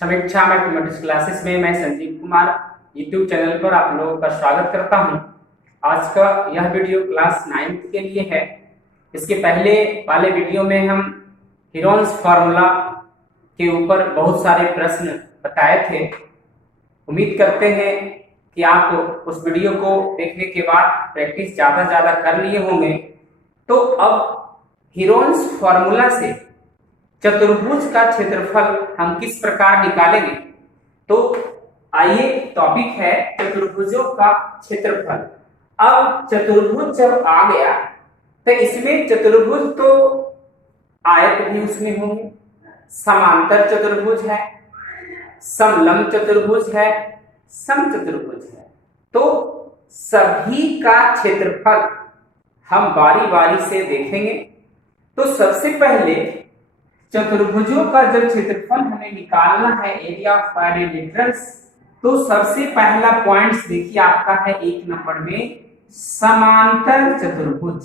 समीक्षा mathematics classes में मैं संजीव कुमार यूट्यूब चैनल पर आप लोगों का स्वागत करता हूं। आज का यह वीडियो क्लास 9th के लिए है। इसके पहले वाले वीडियो में हम हीरोन्स फार्मूला के ऊपर बहुत सारे प्रश्न बताए थे। उम्मीद करते हैं कि आप उस वीडियो को देखने के बाद प्रैक्टिस ज्यादा कर लिए होंगे। तो अब हीरोन्स फार्मूला से चतुर्भुज का क्षेत्रफल हम किस प्रकार निकालेंगे। तो आइए, टॉपिक है चतुर्भुजों का क्षेत्रफल। अब चतुर्भुज जब आ गया तो इसमें चतुर्भुज तो आयत भी उसमें होंगे, समांतर चतुर्भुज है, समलंब चतुर्भुज है, समचतुर्भुज है। तो सभी का क्षेत्रफल हम बारी बारी से देखेंगे। तो सबसे पहले चतुर्भुजों का जब क्षेत्रफल हमें निकालना है, एरिया ऑफ क्वाड्रिलेटरल्स, तो सबसे पहला पॉइंट्स देखिए आपका है 1 नंबर में समांतर चतुर्भुज।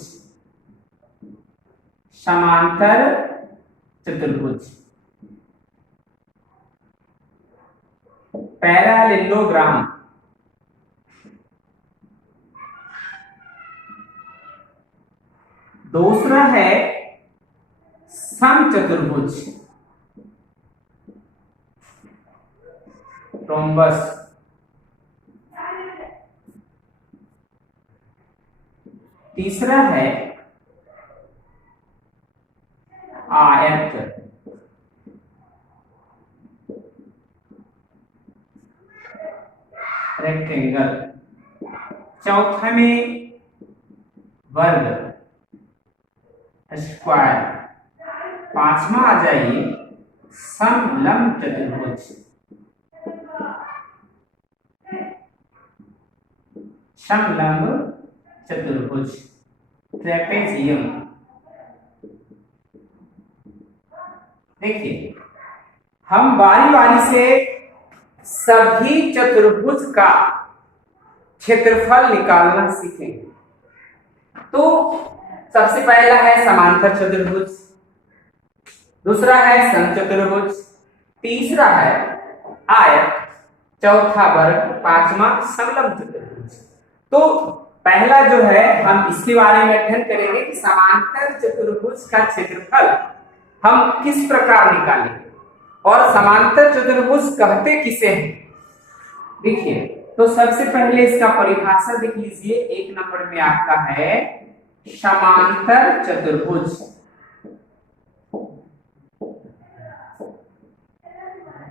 समांतर चतुर्भुज, पैरेललोग्राम। दूसरा है समचतुर्भुज, रोम्बस। तीसरा है आयत। रेक्टेंगल। चौथा में वर्ग, स्क्वायर। पांचवा आ जाइए समलंब चतुर्भुज। समलंब चतुर्भुज, ट्रेपेजियम। देखिए, हम बारी बारी से सभी चतुर्भुज का क्षेत्रफल निकालना सीखेंगे। तो सबसे पहला है समांतर चतुर्भुज, दूसरा है समचतुर्भुज, तीसरा है आयत, चौथा वर्ग, पांचवा समलंब चतुर्भुज। तो पहला जो है हम इसके बारे में अध्ययन करेंगे कि समांतर चतुर्भुज का क्षेत्रफल हम किस प्रकार निकालेंगे और समांतर चतुर्भुज कहते किसे हैं। देखिए, तो सबसे पहले इसका परिभाषा देख लीजिए। 1 नंबर में आपका है समांतर चतुर्भुज।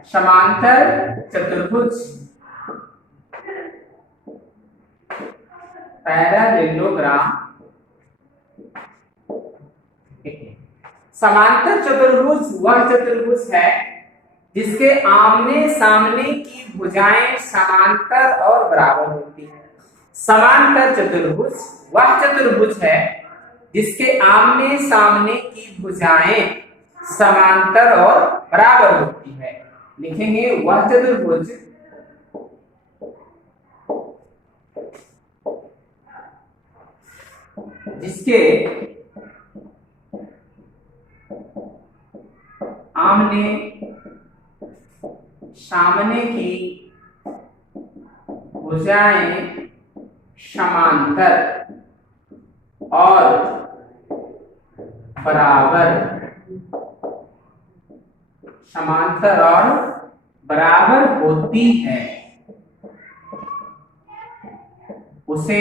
समांतर चतुर्भुज, पैरेललोग्राम। समांतर चतुर्भुज वह चतुर्भुज है जिसके आमने सामने की भुजाएं समांतर और बराबर होती है। समांतर चतुर्भुज वह चतुर्भुज है जिसके आमने सामने की भुजाएं समांतर और बराबर होती है। लिखेंगे वह चतुर्भुज जिसके आमने सामने की भुजाएं समांतर और बराबर, समांतर और बराबर होती है, उसे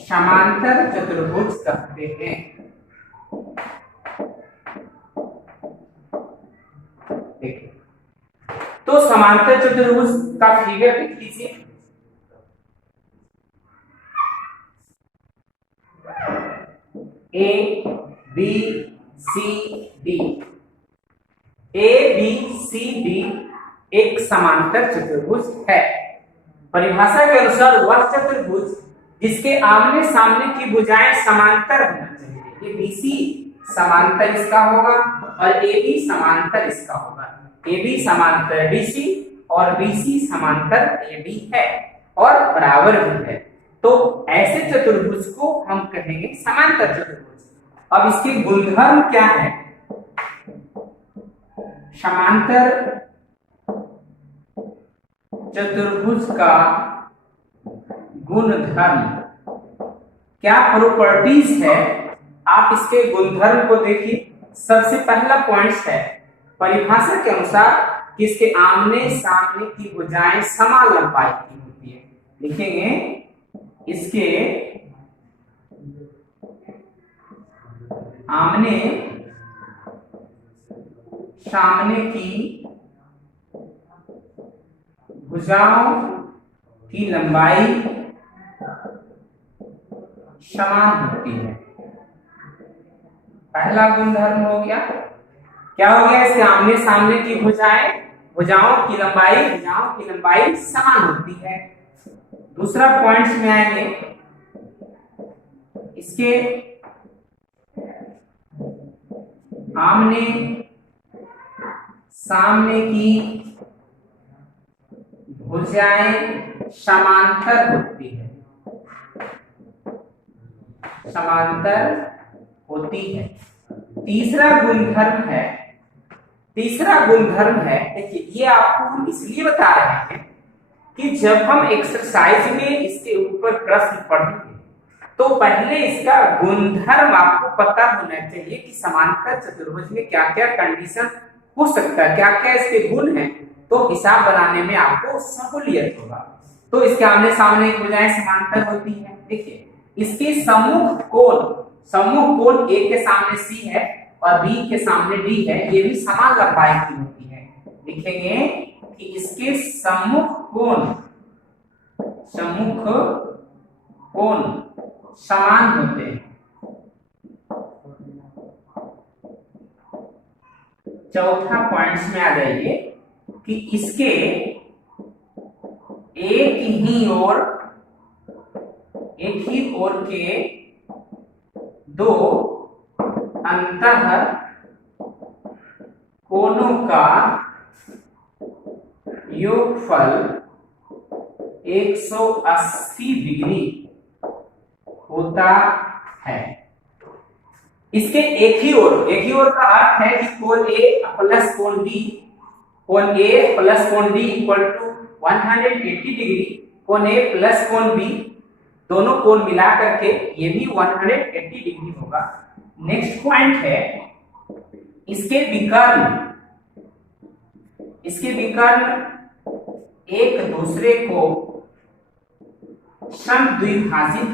समांतर चतुर्भुज कहते हैं। देखिए, तो समांतर चतुर्भुज का फिगर देख लीजिए। A B C D, A B C D एक समांतर चतुर्भुज है। परिभाषा के अनुसार वह चतुर्भुज जिसके आमने सामने की भुजाएं समांतर होना चाहिए। ये बीसी समांतर इसका होगा और ए बी समांतर इसका होगा। ए बी समांतर बीसी और बीसी समांतर ए बी है और बराबर भी है। तो ऐसे चतुर्भुज को हम कहेंगे समांतर चतुर्भुज। अब इसके गुणधर्म क्या है? समांतर चतुर्भुज का गुणधर्म, क्या प्रॉपर्टीज है, आप इसके गुणधर्म को देखिए। सबसे पहला पॉइंट है परिभाषा के अनुसार कि इसके आमने सामने की भुजाएं समान लंबाई की होती है। लिखेंगे इसके आमने सामने की भुजाओं की लंबाई समान होती है। पहला गुणधर्म हो गया, क्या हो गया, इसके आमने सामने की भुजाओं की लंबाई समान होती है। दूसरा पॉइंट में आएंगे, इसके आमने सामने की भुजाएं समांतर होती है, समांतर होती है। तीसरा गुणधर्म है, देखिए ये आपको हम इसलिए बता रहे हैं कि जब हम एक्सरसाइज में इसके ऊपर प्रश्न पढ़ेंगे तो पहले इसका गुणधर्म आपको पता होना चाहिए कि समांतर चतुर्भुज में क्या क्या कंडीशन हो सकता है, क्या क्या इसके गुण हैं, तो हिसाब बनाने में आपको सहूलियत होगा। तो इसके आमने सामने की भुजाएं समांतर होती है। देखिए इसके सम्मुख कोण ए के सामने सी है और बी के सामने डी है, ये भी समान लंबाई की होती है। लिखेंगे कि इसके सम्मुख कोण समान होते हैं। चौथा पॉइंट में आ जाइए कि इसके एक ही ओर के दो अंतः कोणों का योगफल 180 डिग्री होता है। इसके एक ही ओर का अर्थ है कि कोण ए प्लस कोण डी इक्वल टू 180 डिग्री, कोण ए प्लस कोण बी दोनों कोण मिला करके ये भी 180 डिग्री होगा। नेक्स्ट पॉइंट है इसके विकर्ण एक दूसरे को समद्विभाजित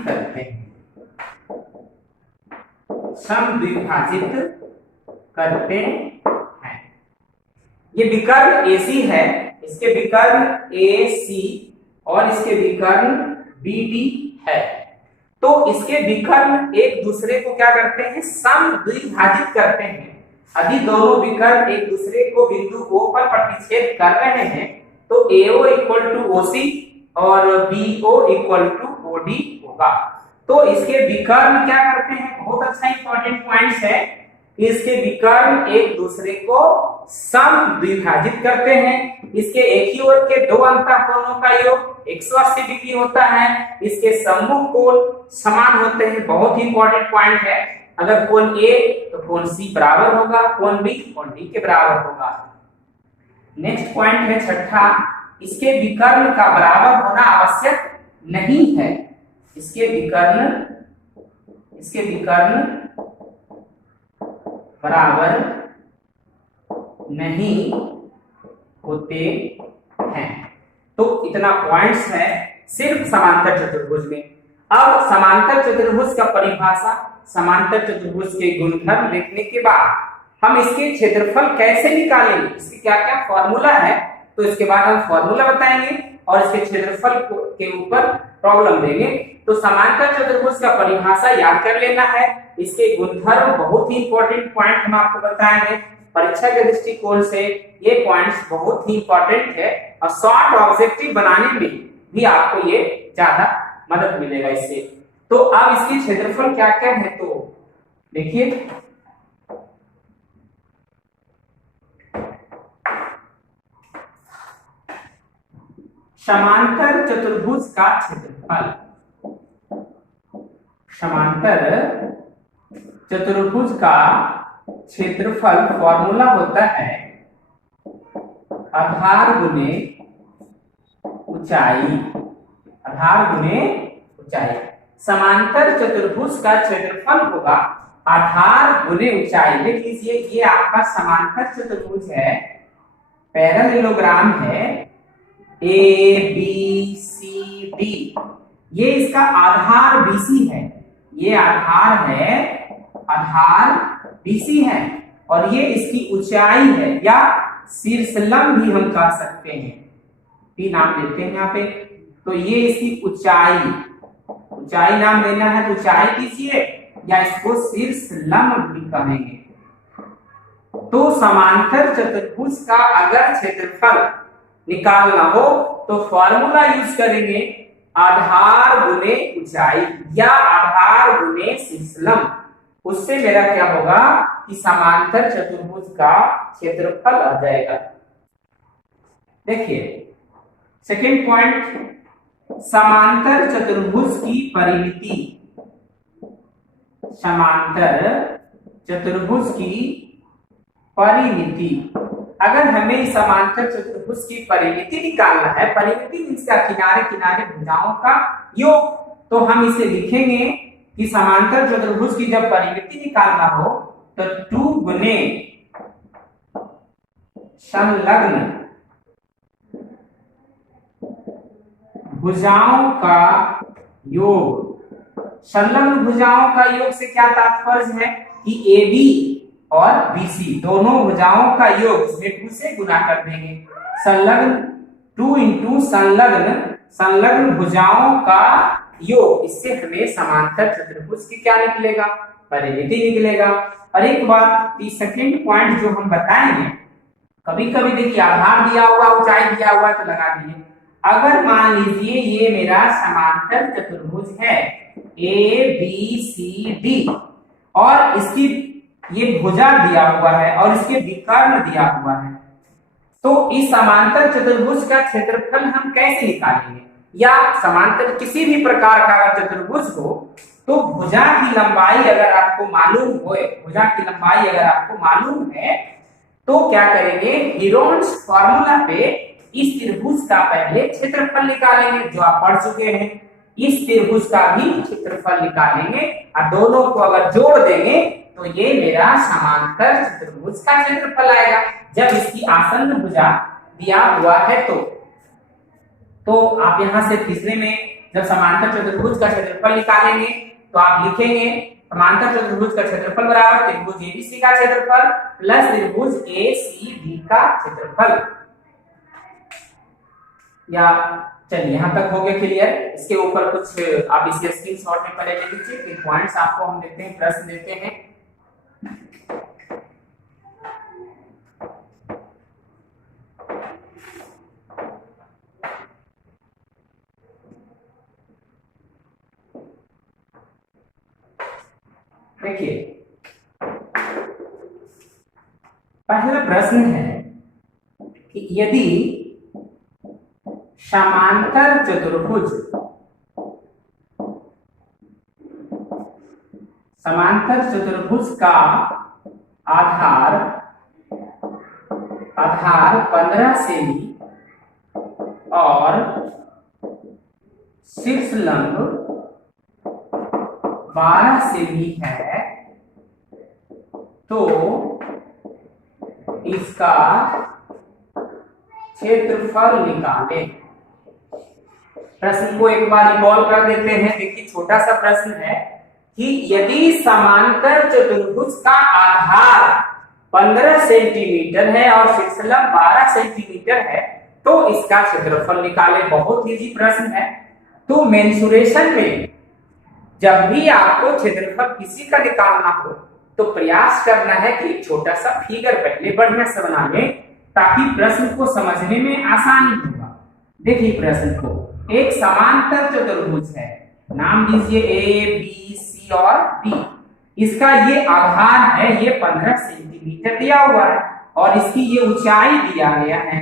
करते हैं, ये विकर्ण AC है, इसके विकर्ण AC और इसके विकर्ण BD है। तो इसके विकर्ण एक दूसरे को क्या करते हैं, समद्विभाजित करते हैं। यदि दोनों विकर्ण एक दूसरे को बिंदु O पर प्रतिच्छेद कर रहे हैं तो AO इक्वल टू OC और BO इक्वल टू OD होगा। तो इसके विकर्ण क्या करते हैं, बहुत अच्छा इंपॉर्टेंट पॉइंट है कि इसके विकर्ण एक दूसरे को समद्विभाजित करते हैं। इसके एक ही ओर के दो अंतःकोणों का योग 180 डिग्री होता है। इसके सम्मुख कोण समान होते हैं, बहुत ही इंपॉर्टेंट पॉइंट है। अगर कोण A तो कोण C बराबर होगा, कोण B कोण D के बराबर होगा। नेक्स्ट पॉइंट है छठा, इसके विकर्ण का बराबर होना आवश्यक नहीं है। इसके विकर्ण बराबर नहीं होते हैं। तो इतना पॉइंट्स है सिर्फ समांतर चतुर्भुज में। अब समांतर चतुर्भुज का परिभाषा, समांतर चतुर्भुज के गुणधर्म देखने के बाद हम इसके क्षेत्रफल कैसे निकालेंगे, इसके क्या क्या फॉर्मूला है, तो इसके बाद हम फॉर्मूला बताएंगे और इसके क्षेत्रफल के ऊपर प्रॉब्लम देंगे। तो समांतर चतुर्भुज का परिभाषा याद कर लेना है। इसके गुणधर्म बहुत ही इंपॉर्टेंट पॉइंट हम आपको बताएंगे। परीक्षा के दृष्टिकोण से ये पॉइंट्स बहुत ही इंपॉर्टेंट है और शॉर्ट ऑब्जेक्टिव बनाने में भी आपको ये ज्यादा मदद मिलेगा इससे। तो अब इसके क्षेत्रफल क्या क्या है, तो देखिए समांतर चतुर्भुज का क्षेत्रफल, समांतर चतुर्भुज का क्षेत्रफल फॉर्मूला होता है आधार गुने ऊंचाई, आधार गुने ऊंचाई। समांतर चतुर्भुज का क्षेत्रफल होगा आधार गुने ऊंचाई। देख लीजिए, ये आपका समांतर चतुर्भुज है, पैरेललोग्राम है ए बी सी डी। ये इसका आधार बीसी है, ये आधार है, आधार बीसी है, और ये इसकी ऊंचाई है या शीर्षलंब भी हम कह सकते हैं, भी नाम देते हैं यहाँ पे। तो ये इसकी ऊंचाई, ऊंचाई नाम देना है तो ऊंचाई कीजिए, या इसको शीर्षलंब भी कहेंगे। तो समांतर चतुर्भुज का अगर क्षेत्रफल निकालना हो तो फॉर्मूला यूज करेंगे आधार गुने ऊंचाई या आधार गुने शीर्षलंब। उससे मेरा क्या होगा कि समांतर चतुर्भुज का क्षेत्रफल आ जाएगा। देखिए सेकेंड पॉइंट, समांतर चतुर्भुज की परिमिति। समांतर चतुर्भुज की परिमिति, अगर हमें समांतर चतुर्भुज की परिमिति निकालना है, परिमिति मींस क्या, किनारे किनारे भुजाओं का योग, तो हम इसे लिखेंगे कि समांतर चतुर्भुज की जब परिमिति निकालना हो तो 2 गुने संलग्न भुजाओं का योग। संलग्न भुजाओं का योग से क्या तात्पर्य है कि AB और BC दोनों भुजाओं का योग इसमें 2 से गुना कर देंगे। संलग्न 2 इंटू संलग्न भुजाओं का योग, इससे हमें समांतर चतुर्भुज की क्या निकलेगा, परिमिति निकलेगा। और एक बात, सेकंड पॉइंट जो हम बताएंगे, कभी कभी देखिए आधार दिया हुआ, ऊंचाई दिया हुआ तो लगा दिए। अगर मान लीजिए ये मेरा समांतर चतुर्भुज है ABCD और इसकी ये भुजा दिया हुआ है और इसके विकर्ण दिया हुआ है, तो इस समांतर चतुर्भुज का क्षेत्रफल हम कैसे निकालेंगे? या समांतर किसी भी प्रकार का अगर चतुर्भुज हो तो भुजा की लंबाई अगर आपको मालूम हो, भुजा की लंबाई अगर आपको मालूम है तो क्या करेंगे, हीरोन्स फॉर्मूला पे इस त्रिभुज का पहले क्षेत्रफल निकालेंगे जो आप पढ़ चुके हैं। इस त्रिभुज का भी क्षेत्रफल निकालेंगे और दोनों को अगर जोड़ देंगे तो ये मेरा समांतर चतुर्भुज का क्षेत्रफल आएगा जब इसकी आसन्न भुजा दिया हुआ है। तो आप यहां से तीसरे में जब समांतर चतुर्भुज का क्षेत्रफल निकालेंगे तो आप लिखेंगे समांतर चतुर्भुज का क्षेत्रफल बराबर त्रिभुज एबीसी का क्षेत्रफल प्लस त्रिभुज एसीडी का क्षेत्रफल। या चलिए यहां तक हो गया क्लियर। इसके ऊपर कुछ आप इसे स्क्रीनशॉट में पहले ले लीजिए कि पॉइंट्स आपको हम देते हैं, प्रश्न देते हैं। देखिए पहला प्रश्न है कि यदि समांतर चतुर्भुज का आधार 15 सेमी और शीर्षलंब 12 सेमी है तो इसका क्षेत्रफल निकालें। प्रश्न को एक बार रिकॉल कर देते हैं। देखिए छोटा सा प्रश्न है कि यदि समांतर चतुर्भुज का आधार 15 सेंटीमीटर है और शीर्षलंब 12 सेंटीमीटर है तो इसका क्षेत्रफल निकालें। बहुत इजी प्रश्न है। तो मेंसुरेशन में जब भी आपको क्षेत्रफल किसी का निकालना हो तो प्रयास करना है कि एक छोटा सा फिगर पहले बढ़िया से बना लें ताकि प्रश्न को समझने में आसानी होगा। देखिए प्रश्न को, एक समांतर चतुर्भुज है, नाम दीजिए ए बी सी और डी। इसका ये आधार है, ये 15 सेंटीमीटर दिया हुआ है और इसकी ये ऊंचाई दिया गया है,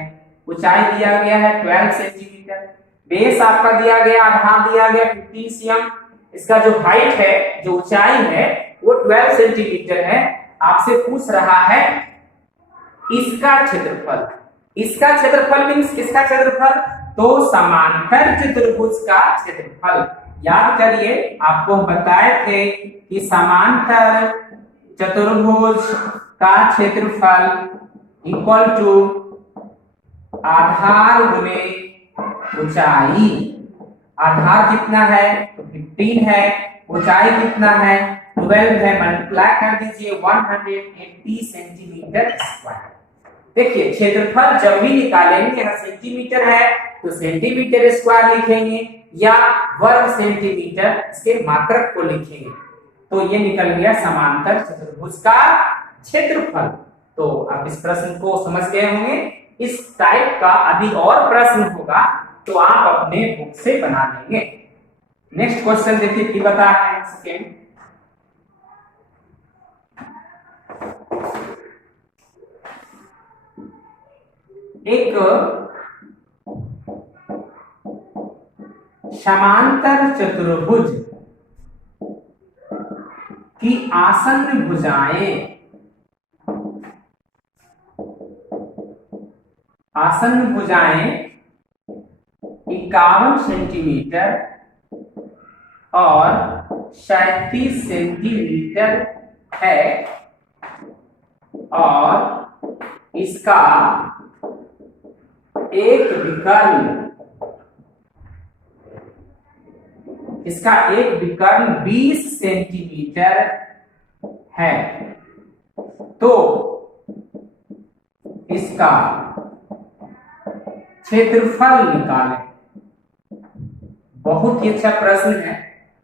ऊंचाई दिया गया है 12 सेंटीमीटर। बेस आपका दिया गया, आधार दिया गया 15 cm। इसका जो हाइट है, जो ऊंचाई है वो 12 सेंटीमीटर है। आपसे पूछ रहा है इसका क्षेत्रफल। इसका क्षेत्रफल मीन्स किसका क्षेत्रफल, तो समांतर चतुर्भुज का क्षेत्रफल। याद करिए, आपको बताए थे कि समांतर चतुर्भुज का क्षेत्रफल इक्वल टू आधार गुणे ऊंचाई। आधार कितना है, तो 15 है, ऊंचाई कितना है, 12 है, मल्टीप्लाई कर दीजिए 180 सेंटीमीटर स्क्वायर। देखिए क्षेत्रफल जब भी निकालेंगे, यहाँ सेंटीमीटर है तो सेंटीमीटर स्क्वायर लिखेंगे या वर्ग सेंटीमीटर, इसके मात्रक को लिखेंगे। तो ये निकल गया समांतर चतुर्भुज का क्षेत्रफल। तो आप इस प्रश्न को समझ गए होंगे। इस टाइप का यदि और प्रश्न होगा तो आप अपने बुक से बना लेंगे। नेक्स्ट क्वेश्चन देखिए कि बता है सेकेंड। एक समांतर चतुर्भुज की आसन्न भुजाएं 51 सेंटीमीटर और 37 सेंटीमीटर है और इसका एक विकर्ण 20 सेंटीमीटर है, तो इसका क्षेत्रफल निकालें। बहुत ही अच्छा प्रश्न है।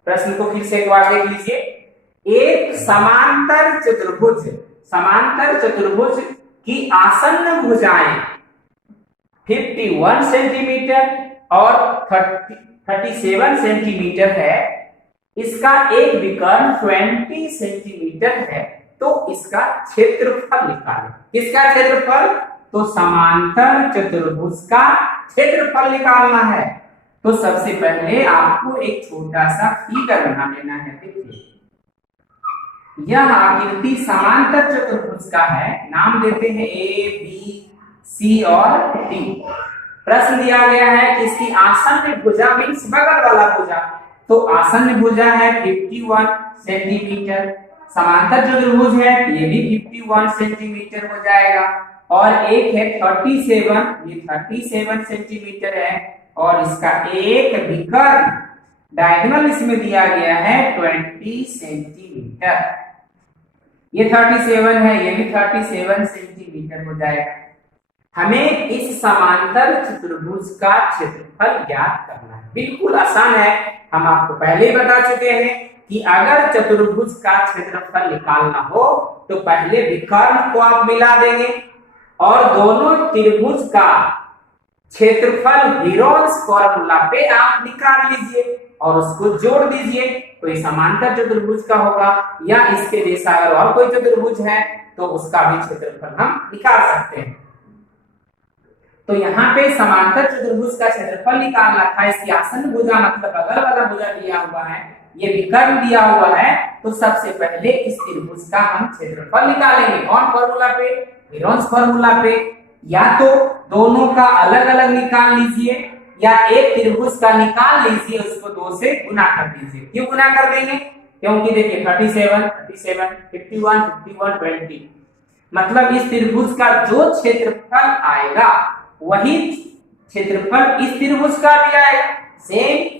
प्रश्न को फिर से एक बार देख लीजिए। एक समांतर चतुर्भुज की आसन्न भुजाएं 51 सेंटीमीटर और 37 सेंटीमीटर है, इसका एक विकर्ण 20 सेंटीमीटर है, तो इसका क्षेत्रफल निकालें। किसका क्षेत्रफल, तो समांतर चतुर्भुज का क्षेत्रफल निकालना है। तो सबसे पहले आपको एक छोटा सा फिगर बना लेना है। देखिए यह आकृति समांतर चतुर्भुज का है, नाम देते हैं ए बी सी और डी। प्रश्न दिया गया है कि इसकी आसन्न भुजा मीन्स बगल वाला भुजा, तो आसन्न भुजा है 51 सेंटीमीटर, समांतर चतुर्भुज है ये भी 51 सेंटीमीटर हो जाएगा, और एक है 37, ये 37 सेंटीमीटर है, और इसका एक विकर्ण डायगोनल इसमें दिया गया है 20 सेंटीमीटर। ये 37 है, ये भी 37 सेंटीमीटर हो जाएगा। हमें इस समांतर चतुर्भुज का क्षेत्रफल ज्ञात करना है। बिल्कुल आसान है, हम आपको पहले ही बता चुके हैं कि अगर चतुर्भुज का क्षेत्रफल निकालना हो तो पहले विकर्ण को आप मिला देंगे और दोनों त्रिभुज का क्षेत्रफल हीरोन्स फॉर्मूला पे आप निकाल लीजिए और उसको जोड़ दीजिए, तो ये समांतर चतुर्भुज का होगा। या इसके जैसा अगर और कोई चतुर्भुज है तो उसका भी क्षेत्रफल हम निकाल सकते हैं। तो यहाँ पे समांतर चतुर्भुज का क्षेत्रफल निकालना था, इसकी आसन्न भुजा मतलब अगल वाला भुजा दिया हुआ है, ये विकर्ण दिया हुआ है, तो सबसे पहले इस त्रिभुज का हम क्षेत्रफल निकालेंगे। कौन फॉर्मूला पे, हीरोन्स फॉर्मूला पे। या तो दोनों का अलग अलग निकाल लीजिए या एक त्रिभुज का निकाल लीजिए, उसको 2 से गुना कर दीजिए। क्यों गुना कर देंगे, क्योंकि देखिए 37, 51, 51, 20 मतलब इस त्रिभुज का जो क्षेत्रफल आएगा वही क्षेत्रफल इस त्रिभुज का भी आएगा,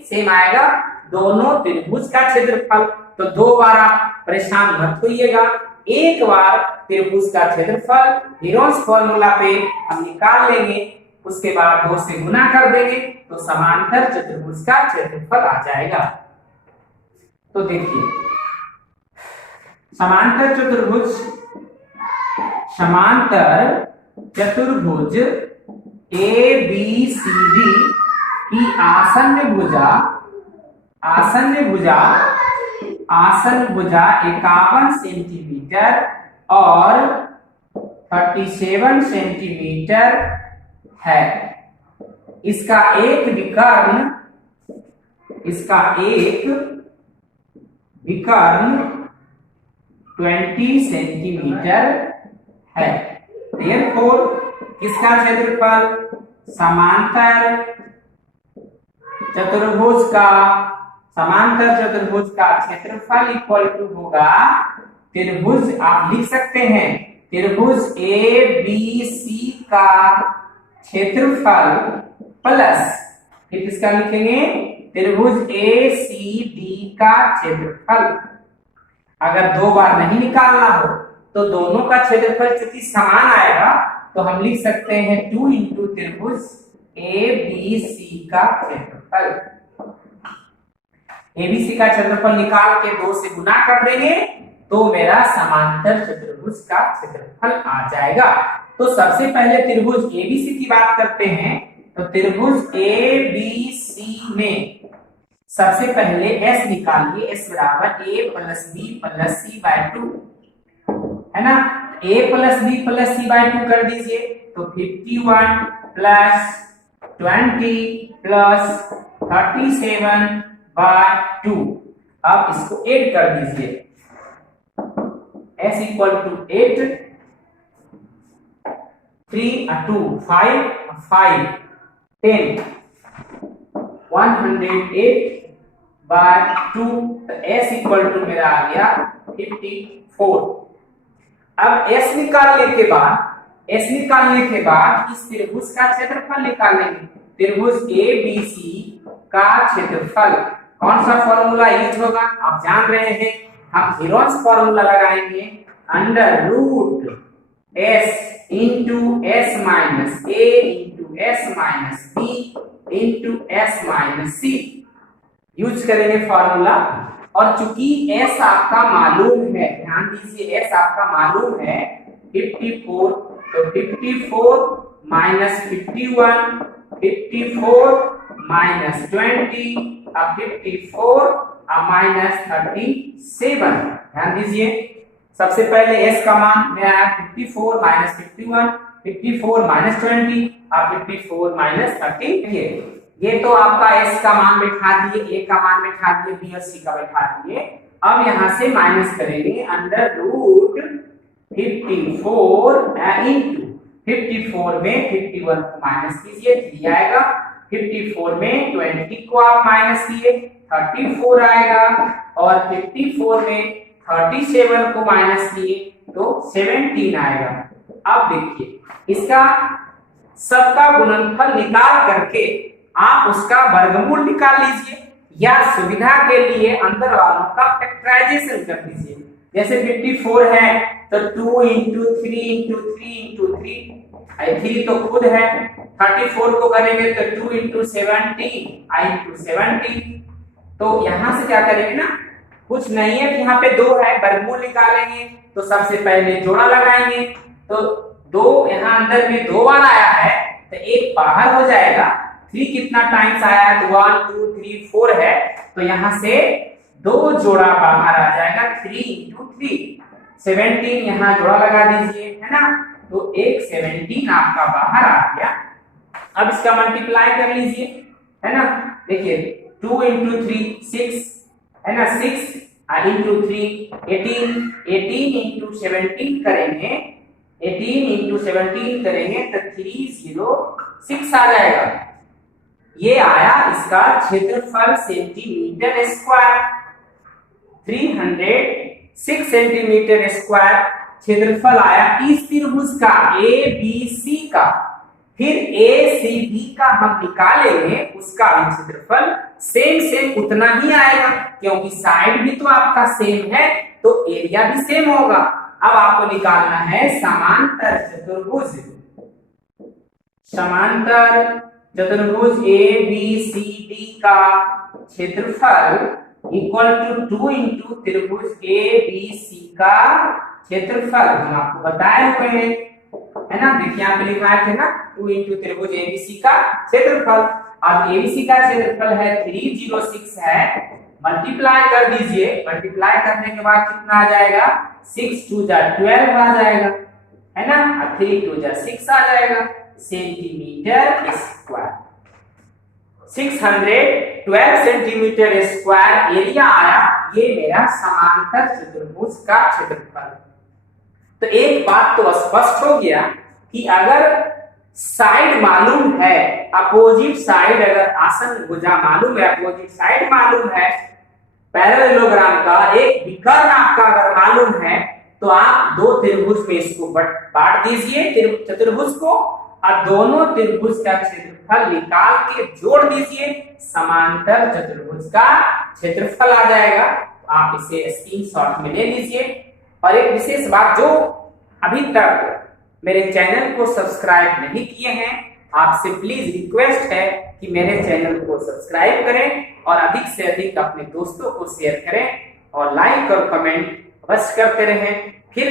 सेम आएगा दोनों त्रिभुज का क्षेत्रफल। तो 2 बार आप परेशान मत होइएगा, एक बार त्रिभुज का क्षेत्रफल हीरोन्स फॉर्मूला पे हम निकाल लेंगे, उसके बाद 2 से गुना कर देंगे तो समांतर चतुर्भुज का क्षेत्रफल आ जाएगा। तो देखिए समांतर चतुर्भुज ए बी सी डी की आसन्न भुजा 51 सेंटीमीटर और 37 सेंटीमीटर है। इसका एक विकर्ण 20 सेंटीमीटर है। Therefore किसका क्षेत्रफल? समांतर चतुर्भुज का, समांतर चतुर्भुज का क्षेत्रफल इक्वल टू होगा त्रिभुज, आप लिख सकते हैं त्रिभुज ए बी सी का क्षेत्रफल प्लस, फिर किसका लिखेंगे? त्रिभुज ए सी डी का क्षेत्रफल। अगर दो बार नहीं निकालना हो तो दोनों का क्षेत्रफल चूंकि समान आएगा तो हम लिख सकते हैं 2 इंटू त्रिभुज ए बी सी का क्षेत्रफल। एबीसी का क्षेत्रफल निकाल के 2 से गुना कर देंगे तो मेरा समांतर चतुर्भुज का क्षेत्रफल आ जाएगा। तो सबसे पहले त्रिभुज एबीसी की बात करते हैं। तो त्रिभुज एबीसी में सबसे पहले S निकालिए, S बराबर A plus B plus C by 2, है ना? a plus B plus C by 2 कर दीजिए तो 51 प्लस 20 प्लस 37 बाय 2। अब इसको ऐड कर दीजिए, s इक्वल टू 8, 3 2 5 5 10 108 बाय 2, तो s इक्वल टू मेरा आ गया 54। अब s निकालने के बाद इस त्रिभुज का क्षेत्रफल निकालेंगे। त्रिभुज एबीसी का क्षेत्रफल कौन सा फॉर्मूला यूज होगा? आप जान रहे हैं, हम हीरोन्स फॉर्मूला लगाएंगे, under root s into s minus a into s minus b into s minus c use करेंगे फॉर्मूला। और चूंकि s आपका मालूम है, ध्यान दीजिए s आपका मालूम है 54, तो 54 माइनस 51, 54 माइनस 20, अब 54 माइनस 37। ध्यान दीजिए, सबसे पहले s का मान में आया 54 माइनस 51, 54 माइनस 20, अब 54 माइनस 30। ये तो आपका s का मान बैठा दिए, a का मान बैठा दिए, b और c का बैठा दिए। अब यहां से माइनस करेंगे, अंडर रूट 54 इंटू 54 में 51 को माइनस कीजिए, 3 आएगा। 54 में 20 को आप माइनस किए, 34 आएगा। और 54 में 37 को माइनस किए तो 17 आएगा। अब देखिए, इसका सबका गुणनफल निकाल करके आप उसका वर्गमूल निकाल लीजिए, या सुविधा के लिए अंदर वालों का फैक्टराइजेशन कर दीजिए। जैसे 54 है तो 2 इंटू 3 इंटू 3 इंटू 3, 3 तो खुद है। 34 को करेंगे तो 2 इंटू 70 इंटू 70। तो यहां से क्या करेंगे ना, कुछ नहीं है, यहाँ पे 2 है, वर्गमूल निकालेंगे तो सबसे पहले जोड़ा लगाएंगे। तो 2 यहाँ अंदर में 2 बार आया है तो 1 बाहर हो जाएगा। 3 कितना टाइम्स आया है तो 1 2 3 4 है, तो यहां से 2 जोड़ा बाहर आ जाएगा, 3 इंटू 3। 17 यहाँ जोड़ा लगा दीजिए, है ना? तो एक 17 आपका बाहर आ गया। अब इसका मल्टीप्लाई कर लीजिए, है ना? देखिए 2 इंटू 3 6, है ना? 6 इंटू 3 18, 18 इंटू 17 करेंगे, 18 इंटू 17 करेंगे तो 306 आ जाएगा। ये आया इसका क्षेत्रफल सेंटीमीटर स्क्वायर, 306 सेंटीमीटर स्क्वायर क्षेत्रफल आया इस त्रिभुज का एबीसी का। फिर एसीबी का हम निकालेंगे, उसका भी क्षेत्रफल सेम उतना ही आएगा, क्योंकि साइड भी तो आपका सेम है तो एरिया भी सेम होगा। अब आपको निकालना है समांतर चतुर्भुज, समांतर चतुर्भुज ए बी सी डी का क्षेत्रफल इक्वल टू 2 इंटू त्रिभुज ए बी सी का क्षेत्रफल। हम आपको बताए हुए हैं, है ना? देखिए यहाँ पे लिखा है ना 2 इंटू त्रिभुज एबीसी का क्षेत्रफल। अब एबीसी का क्षेत्रफल है 306 है, मल्टीप्लाई कर दीजिए। मल्टीप्लाई करने के बाद कितना आ जाएगा? 6 2 12 आ जाएगा, है ना? 3 2 6 आ जाएगा centimetre square. 612 centimetre square area आया, ये मेरा समांतर चतुर्भुज का क्षेत्रफल। तो एक बात तो स्पष्ट हो गया कि अगर साइड मालूम है, अपोजिट साइड अगर आसन भुजा मालूम है, अपोजिट साइड मालूम है, पैरेललोग्राम का एक विकर्ण आपका अगर मालूम है, तो आप दो त्रिभुज में इसको बांट दीजिए चतुर्भुज को, और दोनों त्रिभुज का क्षेत्रफल निकाल के जोड़ दीजिए, समांतर चतुर्भुज का क्षेत्रफल आ जाएगा। आप इसे स्क्रीनशॉट में ले लीजिए। और एक विशेष बात, जो अभी तक मेरे चैनल को सब्सक्राइब नहीं किए हैं, आपसे प्लीज रिक्वेस्ट है कि मेरे चैनल को सब्सक्राइब करें और अधिक से अधिक अपने दोस्तों को शेयर करें और लाइक और कमेंट अवश्य करते रहें। फिर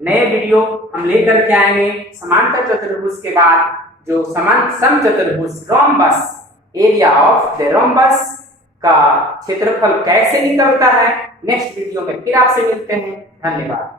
नए वीडियो हम लेकर के आएंगे। समांतर चतुर्भुज के बाद जो सम चतुर्भुज rhombus, area of the rhombus का क्षेत्रफल कैसे निकलता है, नेक्स्ट वीडियो में फिर आपसे मिलते हैं। धन्यवाद।